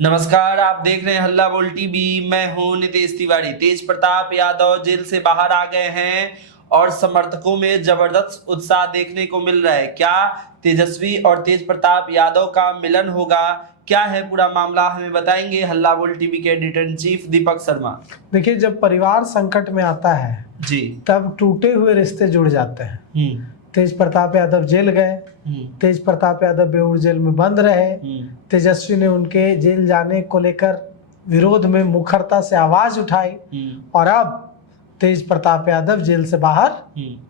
नमस्कार, आप देख रहे हैं हल्ला बोल टीवी। मैं हूं नितेश तिवारी। तेज प्रताप यादव जेल से बाहर आ गए हैं और समर्थकों में जबरदस्त उत्साह देखने को मिल रहा है। क्या तेजस्वी और तेज प्रताप यादव का मिलन होगा? क्या है पूरा मामला, हमें बताएंगे हल्ला बोल टीवी के editor in chief Deepak Sharma. देखिए, जब परिवार संकट में आता है जी, तब टूटे हुए रिश्ते जुड़ जाते हैं। तेज प्रताप यादव जेल गए, तेज प्रताप यादव बेऊर जेल में बंद रहे। तेजस्वी ने उनके जेल जाने को लेकर विरोध में मुखरता से आवाज उठाई और अब तेज प्रताप यादव जेल से बाहर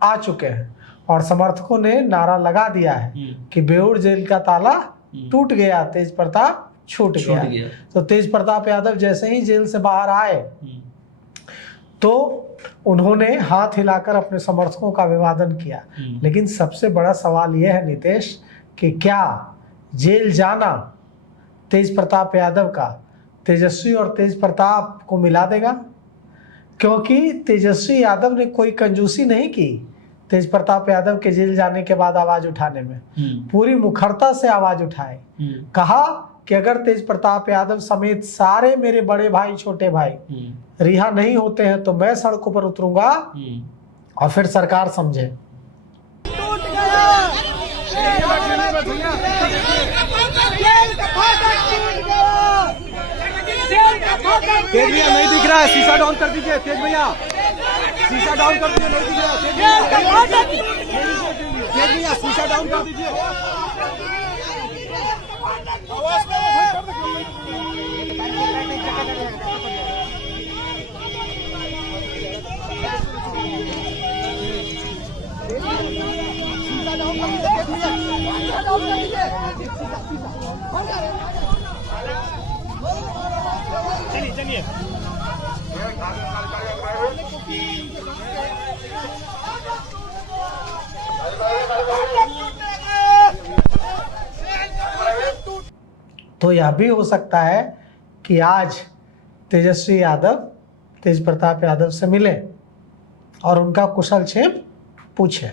आ चुके हैं और समर्थकों ने नारा लगा दिया है कि बेऊर जेल का ताला टूट गया, तेज प्रताप छूट गया। तो तेज प्रताप यादव जैसे ही जेल से बाहर आए तो उन्होंने हाथ हिलाकर अपने समर्थकों का अभिवादन किया। लेकिन सबसे बड़ा सवाल यह है नितेश कि क्या जेल जाना तेज प्रताप यादव का तेजस्वी और तेज प्रताप को मिला देगा? क्योंकि तेजस्वी यादव ने कोई कंजूसी नहीं की तेज प्रताप यादव के जेल जाने के बाद आवाज उठाने में। पूरी मुखरता से आवाज उठाए, कहा कि अगर तेज प्रताप यादव समेत सारे मेरे बड़े भाई छोटे भाई रिहा नहीं होते हैं तो मैं सड़कों पर उतरूंगा और फिर सरकार समझे। तेज भैया नहीं दिख रहा है, शीशा डाउन कर दीजिए। तेज भैया शीशा डाउन कर दीजिए, नहीं दिख रहा है। तेज भैया शीशा डाउन कर दीजिए। चलिए चलिए। तो यह भी हो सकता है कि आज तेजस्वी यादव तेज प्रताप यादव से मिले और उनका कुशल क्षेम पूछे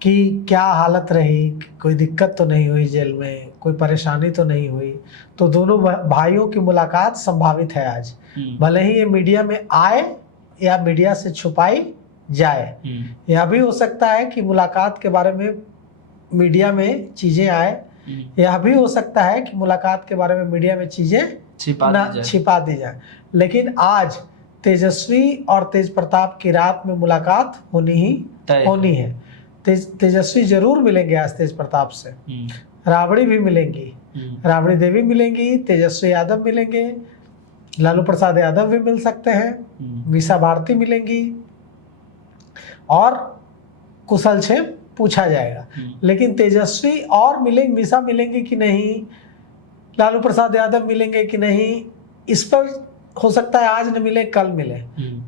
कि क्या हालत रही, कोई दिक्कत तो नहीं हुई जेल में, कोई परेशानी तो नहीं हुई। तो दोनों भाइयों की मुलाकात संभावित है आज, भले ही ये मीडिया में आए या मीडिया से छुपाई जाए। यह भी हो सकता है कि मुलाकात के बारे में मीडिया में चीजें आए, यह भी हो सकता है कि मुलाकात के बारे में मीडिया में चीजें छिपा दी जाए। लेकिन आज तेजस्वी और तेज प्रताप की रात में मुलाकात होनी है। तेजस्वी जरूर मिलेंगे आज तेज प्रताप से, राबड़ी भी मिलेंगी, राबड़ी देवी मिलेंगी, तेजस्वी यादव मिलेंगे, लालू प्रसाद यादव भी मिल सकते हैं, मीसा भारती मिलेंगी और कुशल क्षेम पूछा जाएगा। लेकिन तेजस्वी और मीसा मिलेंगे कि नहीं, लालू प्रसाद यादव मिलेंगे कि नहीं, इस पर हो सकता है आज न मिले कल मिले।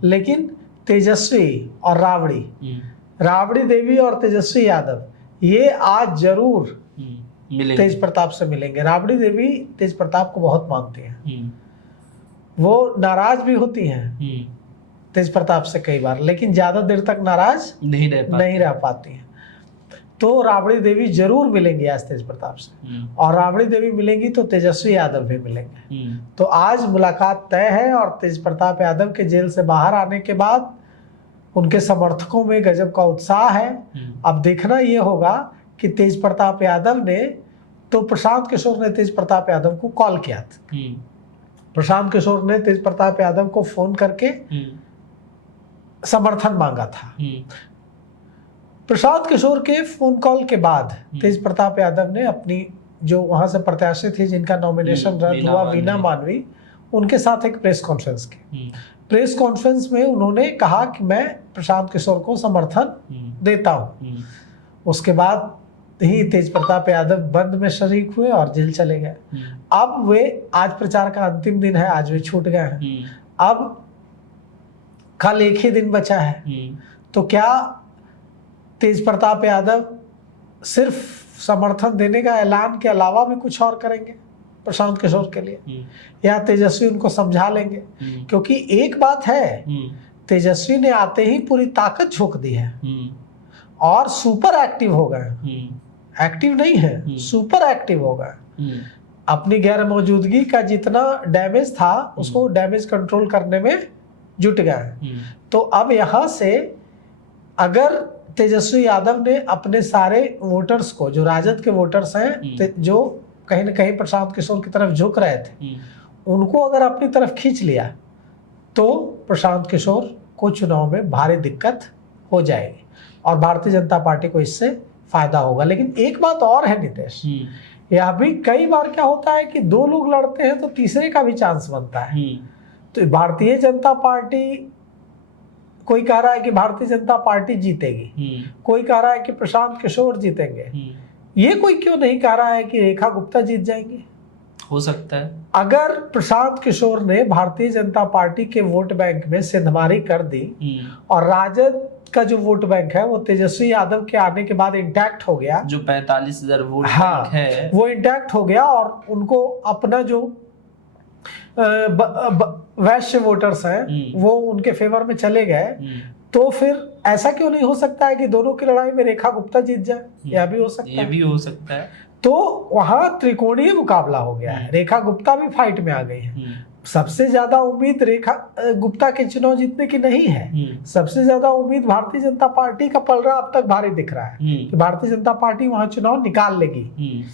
लेकिन तेजस्वी और राबड़ी देवी और तेजस्वी यादव ये आज जरूर तेज प्रताप से मिलेंगे। राबड़ी देवी तेज प्रताप को बहुत मानती हैं, वो नाराज भी होती हैं तेज प्रताप से कई बार, लेकिन ज्यादा देर तक नाराज नहीं रह पाती हैं। तो राबड़ी देवी जरूर मिलेंगी आज तेज प्रताप से, और राबड़ी देवी मिलेंगी तो तेजस्वी यादव भी मिलेंगे। तो आज मुलाकात तय है और तेज प्रताप यादव के जेल से बाहर आने के बाद उनके समर्थकों में गजब का उत्साह है। अब देखना ये होगा कि तेज प्रताप यादव ने, तो प्रशांत किशोर ने तेज प्रताप यादव को कॉल किया था। प्रशांत किशोर ने तेज प्रताप यादव को फोन करके समर्थन मांगा था। प्रशांत किशोर के फोन कॉल के बाद तेज प्रताप यादव ने अपनी जो वहां से प्रत्याशी थी जिनका नॉमिनेशन रद्द हुआ, वीना मानवी, उनके साथ एक प्रेस कॉन्फ्रेंस की। प्रेस कॉन्फ्रेंस में उन्होंने कहा कि मैं प्रशांत किशोर को समर्थन देता हूं। उसके बाद ही तेज प्रताप यादव बंद में शरीक हुए और जेल चले गए। अब वे, आज प्रचार का अंतिम दिन है, आज वे छूट गए हैं। अब कल एक ही दिन बचा है, तो क्या तेज प्रताप यादव सिर्फ समर्थन देने का ऐलान के अलावा भी कुछ और करेंगे प्रशांत किशोर के लिए, या तेजस्वी उनको समझा लेंगे? क्योंकि एक बात है, तेजस्वी ने आते ही पूरी ताकत झोंक दी है और सुपर एक्टिव हो गए। एक्टिव नहीं है, सुपर एक्टिव हो गए। अपनी गैर मौजूदगी का जितना डैमेज था उसको डैमेज कंट्रोल करने में जुट गए हैं। तो अब यहाँ से अगर तेजस्वी यादव ने अपने सारे वोटर्स को, जो राजद के वोटर्स हैं, जो कहीं ना कहीं प्रशांत किशोर की तरफ झुक रहे थे, उनको अगर अपनी तरफ खींच लिया तो प्रशांत किशोर को चुनाव में भारी दिक्कत हो जाएगी और भारतीय जनता पार्टी को इससे फायदा होगा। लेकिन एक बात और है नीतीश, यह भी कई बार क्या होता है कि दो लोग लड़ते हैं तो तीसरे का भी चांस बनता है। तो भारतीय जनता पार्टी, कोई कह रहा है कि भारतीय जनता पार्टी जीतेगी, कोई कह रहा है कि प्रशांत किशोर जीतेंगे, ये कोई क्यों नहीं कह रहा है कि रेखा गुप्ता जीत जाएंगी? हो सकता है। अगर प्रशांत किशोर ने भारतीय जनता पार्टी के वोट बैंक में सेंधमारी कर दी और राजद का जो वोट बैंक है वो तेजस्वी यादव के आने के बाद इंटैक्ट हो गया, जो 45,000 वोट हाँ, बैंक है वो इंटैक्ट हो गया और उनको अपना जो वैश्य वोटर्स हैं वो उनके फेवर में चले गए, तो फिर ऐसा क्यों नहीं हो सकता है कि दोनों की लड़ाई में रेखा गुप्ता जीत जाए? यह भी हो सकता है। ये भी हो सकता है। तो वहां त्रिकोणीय मुकाबला हो गया है, रेखा गुप्ता भी फाइट में आ गई है। सबसे ज्यादा उम्मीद रेखा गुप्ता के चुनाव जीतने की नहीं है, सबसे ज्यादा उम्मीद भारतीय जनता पार्टी का पलड़ा अब तक भारी दिख रहा है कि भारतीय जनता पार्टी वहां चुनाव निकाल लेगी।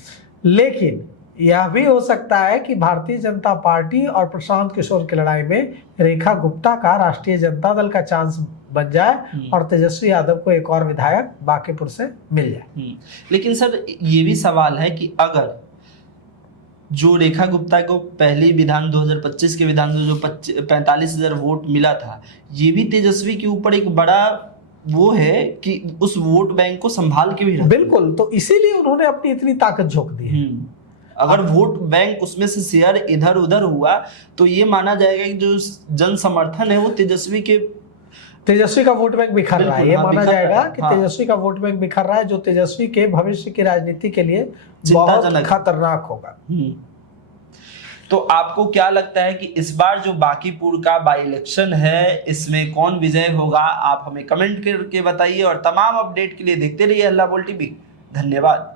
लेकिन यह भी हो सकता है कि भारतीय जनता पार्टी और प्रशांत किशोर की लड़ाई में रेखा गुप्ता का राष्ट्रीय जनता दल का चांस बन जाए और तेजस्वी यादव को एक और विधायक बांकीपुर से मिल जाए। लेकिन सर ये भी सवाल है कि अगर जो रेखा गुप्ता को पहली विधान 2025 के विधान में जो 45,000 वोट मिला था, ये भी तेजस्वी के ऊपर एक बड़ा वो है कि उस वोट बैंक को संभाल के भी रखना। बिल्कुल, तो इसीलिए उन्होंने अपनी इतनी ताकत झोंक दी है। अगर वोट बैंक उसमें से शेयर इधर उधर हुआ तो ये माना जाएगा कि जो जन समर्थन है वो तेजस्वी का वोट बैंक बिखर रहा है। ये माना जाएगा कि तेजस्वी का वोट बैंक बिखर रहा है, जो तेजस्वी के भविष्य की राजनीति के लिए बहुत खतरनाक होगा। तो आपको क्या लगता है कि इस बार जो बांकीपुर का बाई इलेक्शन है इसमें कौन विजय होगा? आप हमें कमेंट करके बताइए और तमाम अपडेट के लिए देखते रहिए हल्ला बोल टीवी। धन्यवाद।